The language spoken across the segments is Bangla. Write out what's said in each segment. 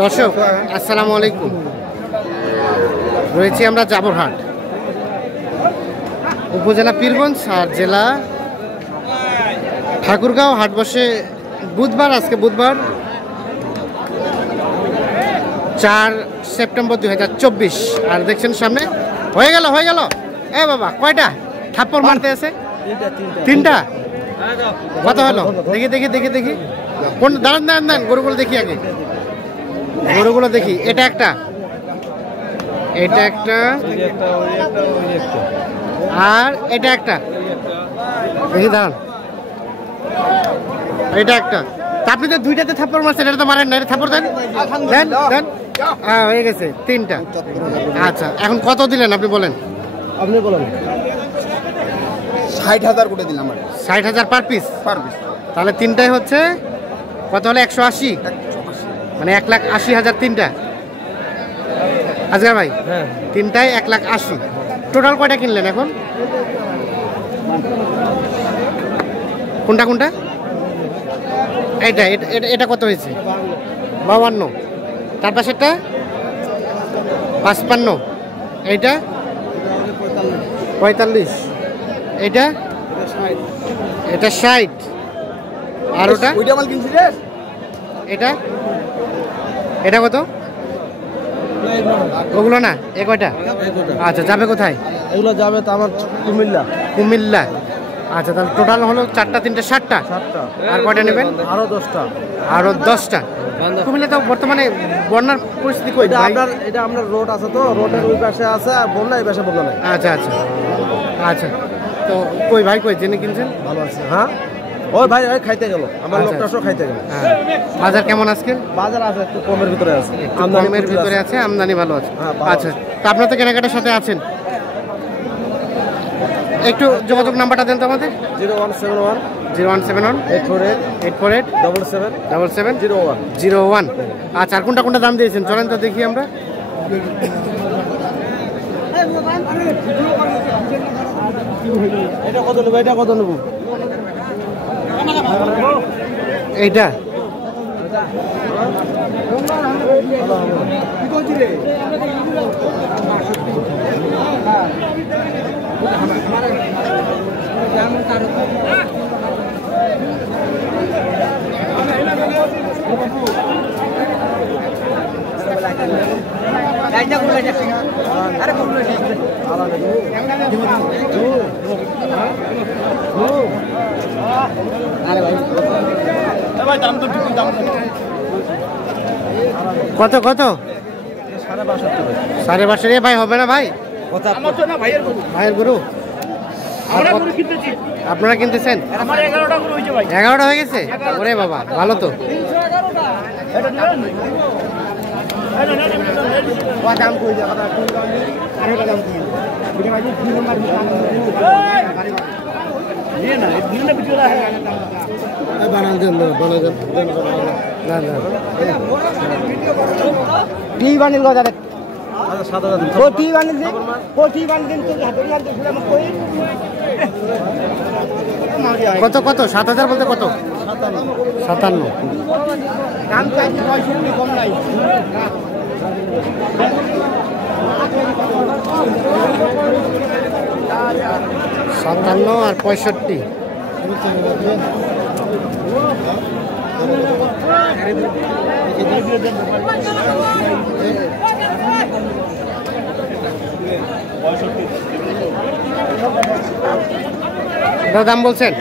দর্শক আসসালামু আলাইকুম। রয়েছি আমরা জাবরহাট, উপজেলা পীরগঞ্জ আর জেলা ঠাকুরগাঁও। হাট বসে বুধবার, আজকে বুধবার 4 সেপ্টেম্বর 2024। আর দেখছেন সামনে হয়ে গেল এ বাবা, কয়টা থাপ্পড় মারতে আছে? তিনটা। কত হলো? দেখি কোন, দাঁড়ান গরুগুলো দেখি আগে, গরুগুলো দেখি। এটা একটা আর এটা একটা, দেখি দাঁড়ান। এটা একটা। আপনি তো দুইটাতে থাপ্পড় মারছেন, এটা তো মারেন না, এটা থাপ্পড় দেন। হ্যাঁ, হয়ে গেছে তিনটা। আচ্ছা, এখন কত দিলেন আপনি বলেন? 60,000 করে দিলাম। 60,000 পার পিস। তাহলে তিনটাই হচ্ছে কত হলে? 180, মানে 1,80,000 তিনটা। আজগার ভাই, তিনটায় 1,80,000। টোটাল কয়টা কিনলেন এখন? কোনটা? এটা কত হয়েছে? 52। তার পাশেরটা 55। এইটা 45। এটা 60। আর ওটা এটা কত? ওগুলো না, এ কয়টা? আচ্ছা, যাবে কোথায়? এগুলো যাবে তো আমার কুমিল্লা। আচ্ছা, তাহলে টোটাল হলো 4টা 3টে 7টা। আর কয়টা নেবেন? আরো 10টা। কুমিল্লা তো বর্তমানে বন্যার পরিস্থিতি কই? এটা আমরা রোড আছে তো, রোডের ওই পাশে আছে, বন্যা এই পাশে বন্যা নাই। আচ্ছা, তো কই ভাই, কই জেনে কিনছেন? ভালো আছে। হ্যাঁ, ওই ভাই খাইতে গেল, আমার লোকটা সব খাইতে গেল। বাজার কেমন আজকে? বাজার আছে একটু কমের ভিতরে আছে, কমের ভিতরে আছে, আমদানি ভালো আছে। আচ্ছা, তো আপনার তো কেনাকাটার সাথে আছেন, একটু যোগাযোগ নাম্বারটা দেন তো আমাদের। 0171 848 7777 আচ্ছা, আর কোনটা দাম দিয়েছেন চলেন তো দেখি আমরা। এটা কত নেব? এইটা কত? 62,500 ভাই, হবে না ভাই? ভাইয়ের গরু আপনারা কিনতেছেন? 11টা হয়ে গেছে। ওরে বাবা, ভালো তো। কত? 7,000 বলতে কত? 57। আর 65। দাম বলছেন?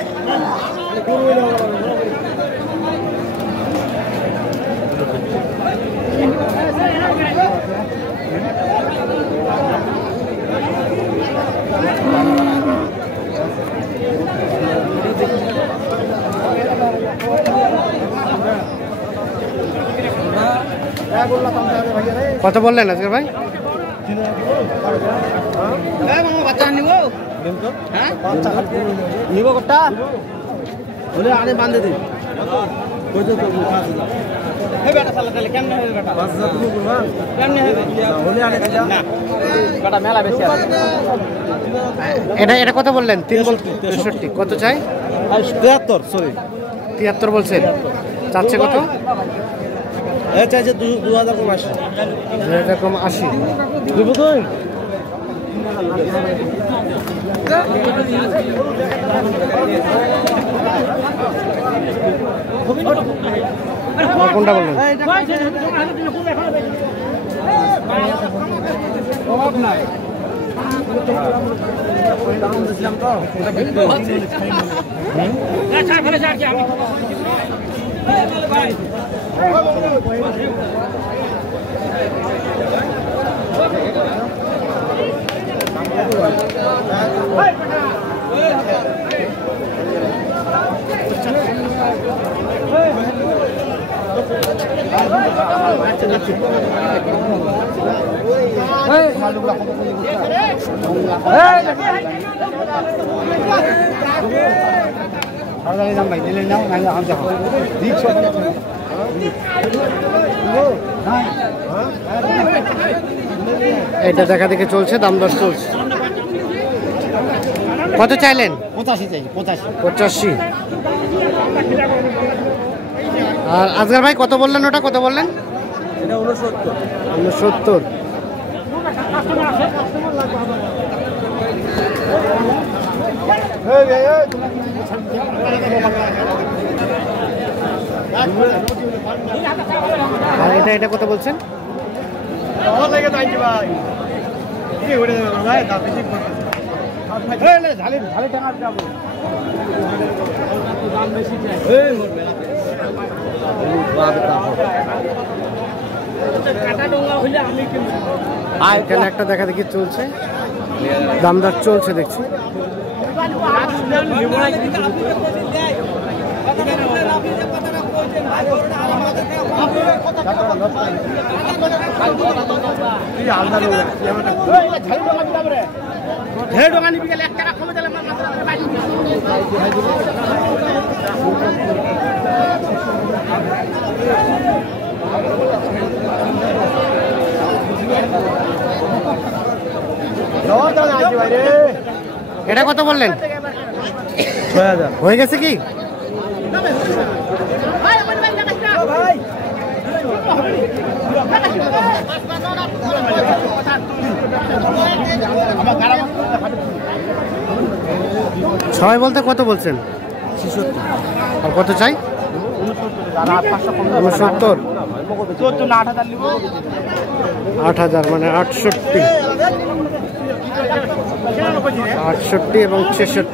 কত বললেন আজকে ভাই? নিব কটা বলে আরে বাঁধে দিন। এটা কত বললেন? 63। কত চাই? 73। সরি 73 বলছেন। চাচ্ছে কত? চাইছে 2000 কম 80। 2000 কম 80 দিব তুই কোনটা বললেন? অভাব নাই দাম দিছিলাম তো এটা বিক্রি হচ্ছে এটা দেখা দেখে চলছে, দাম দর চলছে। কত চাইলেন? 85 চাই 85। আর আজগার ভাই কত বললেন? ওটা কত বললেন? এটা 69। আর এটা কত বলছেন? এখানে একটা দেখা দেখি চলছে, দামদার চলছে দেখছি। এটা কত বললেন? 6000 হয়ে গেছে কি? ছয় বলতে কত বলছেন? 66 আর কত চাই? 69। 8000 মানে 68 এবং 66।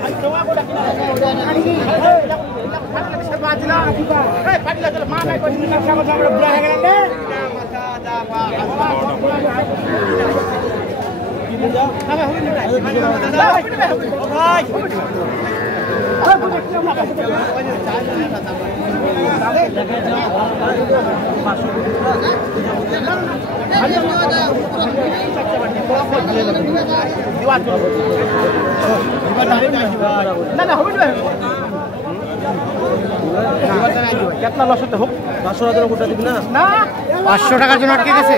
পাঁচশো টাকার জন্য আটকে গেছে।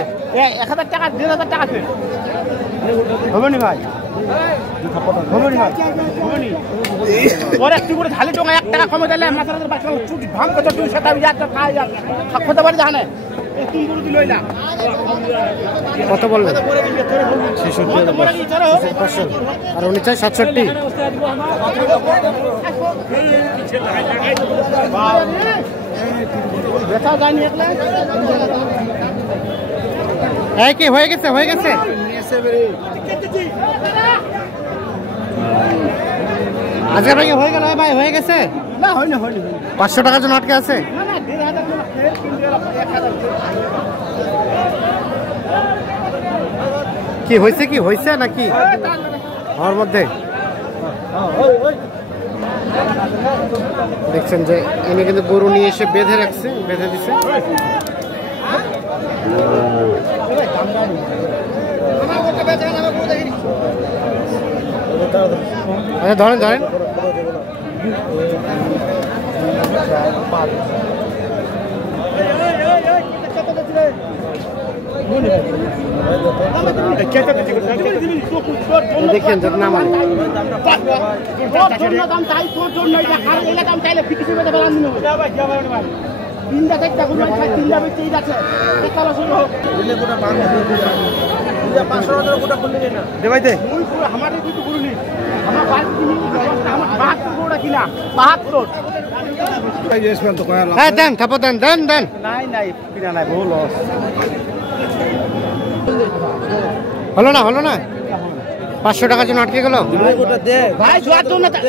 1000 টাকা 2000 টাকা হবে নি ভাই, হবে নি ভাই, হবে নি ওর একটু করে খালি টাকা 1 টাকা কমে দিলে মাথার বাচ্চা চুটি ভাঙ করে তুই সেটা যাচ্ছে খাই যা খাতে পারি জানে তুমি গরু দি লইলা। কত বললেন? 66। আর উনি চাই 67। বেচা যায়নি একলা এই কি হয়ে গেছে? হয়ে গেছে। আজকে ভাই হয়ে গেল ভাই, হয়ে গেছে না? হয়নি হয়নি 500 টাকার জন্য আটকে আছে। না না 1500 কি হয়েছে? কি হয়েছে নাকি ওর মধ্যে? দেখছেন যে এনে কিন্তু গরু নিয়ে এসে বেঁধে রাখছে, বেঁধে দিছে। আচ্ছা ধরেন ধরেন। দেখেন যদি না মানে দাম চাই তোর জন্য দাম চাইলে তিনটা চারটা গরু আছে, তিনটা বেচে এই আছে চলো শুরু হোক। দেবাইতে আমার কিন্তু গরু নেই, আমার বাড়ি কিনি আমার 72 গরুটা কিনা 72। হ্যাঁ দেন থাপড় দেন দেন দেন। নাই নাই কিনা নাই, বহু লস। হলো না হলো না, 500 টাকার জন্য আটকে গেল। ভাই জোয়ার জন্য না,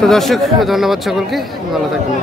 তো দর্শক ধন্যবাদ সকলকে, ভালো থাকবেন।